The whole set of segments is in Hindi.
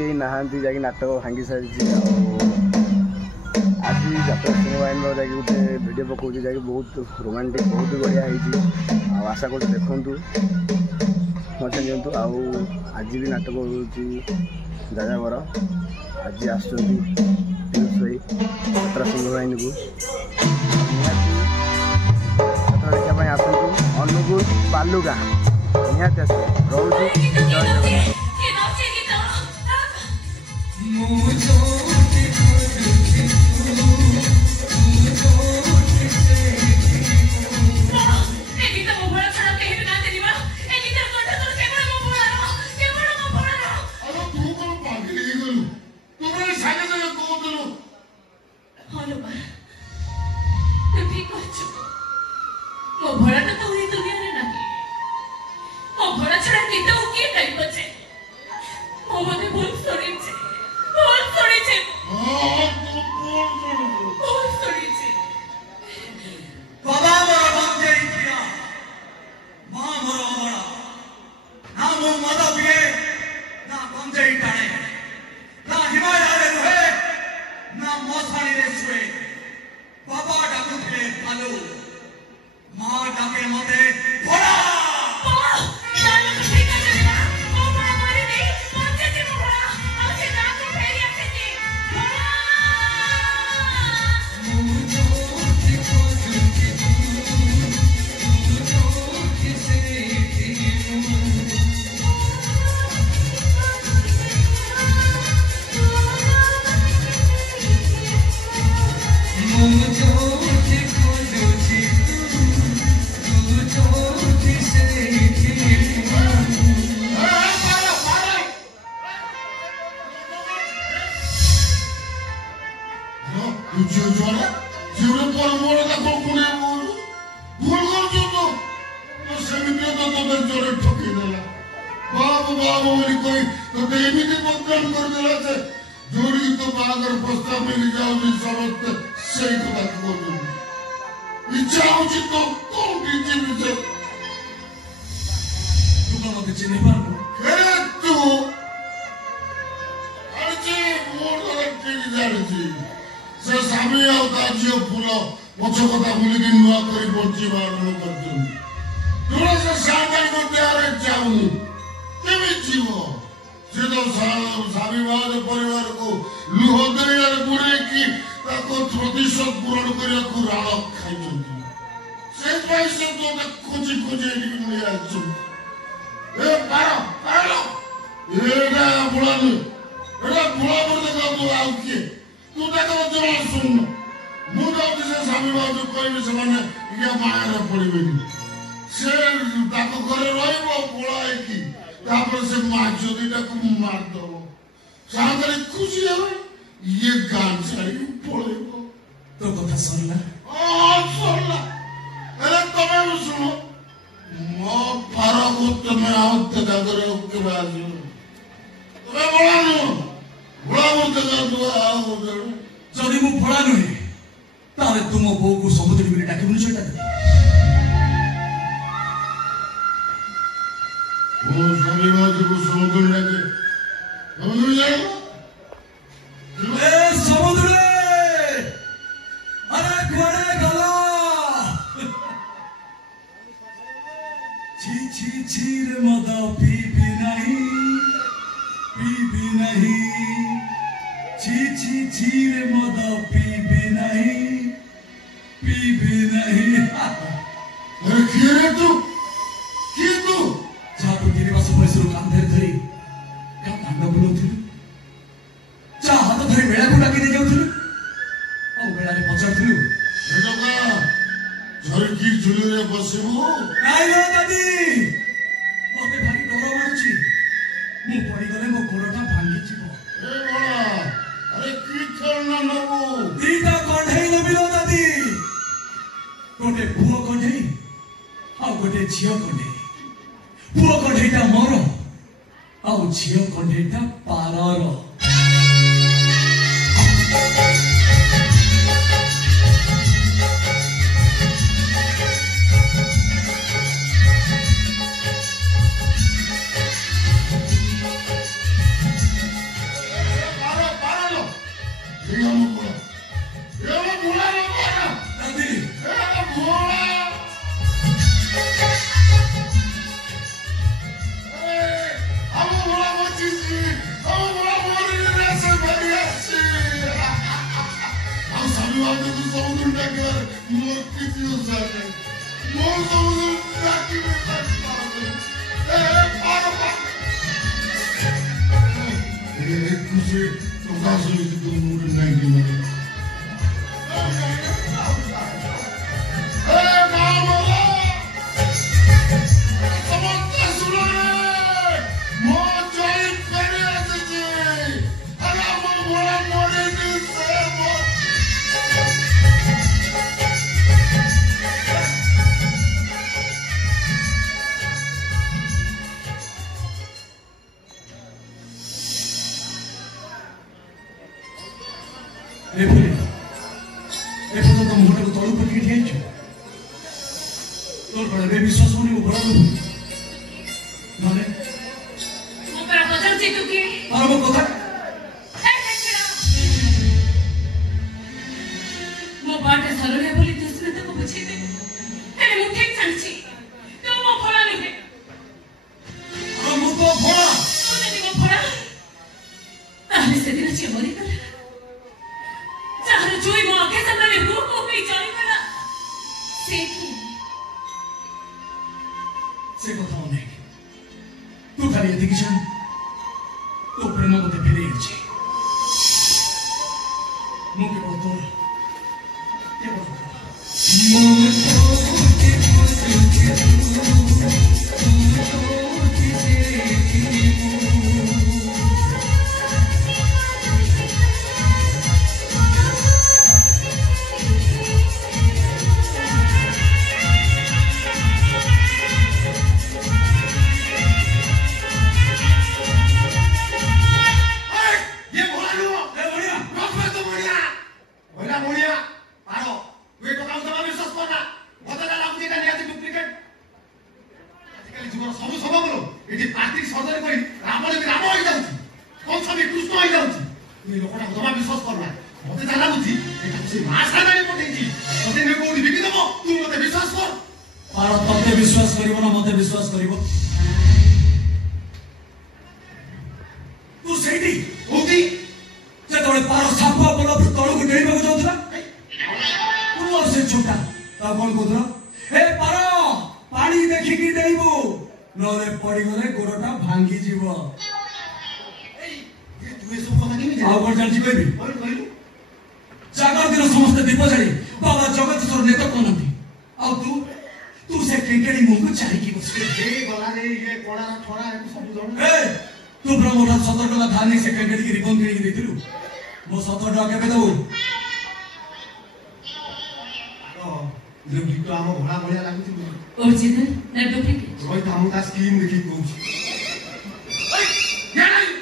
कहीं नहांती जाकि नाटक भांगी सारी आज जात्रा सिंह बाहिनी जाकि गोटे भिडियो पकाऊँ जैक बहुत रोमांटिक बहुत बढ़िया होती आशा कर देखूँ मजा नियंतु आज भी नाटक हो जाजावर आज आसुँच भाई जात्रा सिंह बाहिनी को देखा आसतु अनुगुल बालुगा निहाती आस रोचे जय विश्वास होने को बड़ा नले मो पर पजल जे तू के और वो कथा मो बाटे धरले बोली दुसरे तो बुझे दे हे मु ठीक सांची तो मो भला नुहे और मु तो भला तू जदी मो भला ताले से दिन से मरी गला चाहर जोई मो आगे सामने हो होई जानी गला से कथा नहीं तू खाली एतिकी जान तो प्रेम मते फेरे आछि मु केवल तोर विश्वास करिबो ना मते विश्वास करिबो तू सेठी होती जे तोळे पारो सापा बोलो तळो को डेइबो को जाउतला तू और से छोटा ता कोन कोदरा ए पारो पानी देखि की डेइबो नले पड़ी गले गोरटा भांगी जीवो ए तू ए सब कथा केमि आउ कोन जानि कहबी कहलु जागर दिन समस्त दीप जाली बाबा जगत नेता कोनंती आउ तू से केकेडी मुंगु चाहि की बसके ए गला रे ये कोडा थोड़ा सब जण ए तू ब्रह्मरा 17 टका धानी से केकेडी की रिबन किनी देतिलु मो 17 टका केबे दउ ओ जे तो हम घोड़ा बढ़िया लागुची ओरिजिनल ना डुप्लीकेट रोई तामु ता स्कीम देखि कहू ए या नहीं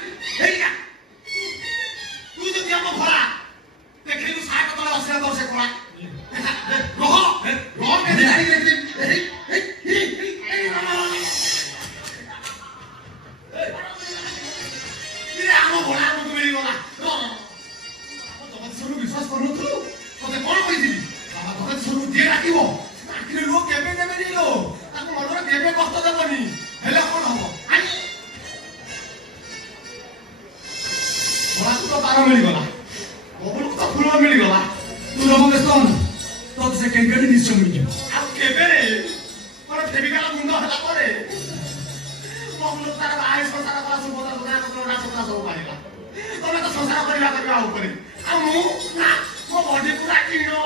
ए या तू जो हम घोड़ा देखिलु साक तले असरा दर से घोड़ा रोह के जाई लेकिन संसार करवा करवा ऊपर आ मु ना मो बॉडी पूरा किनो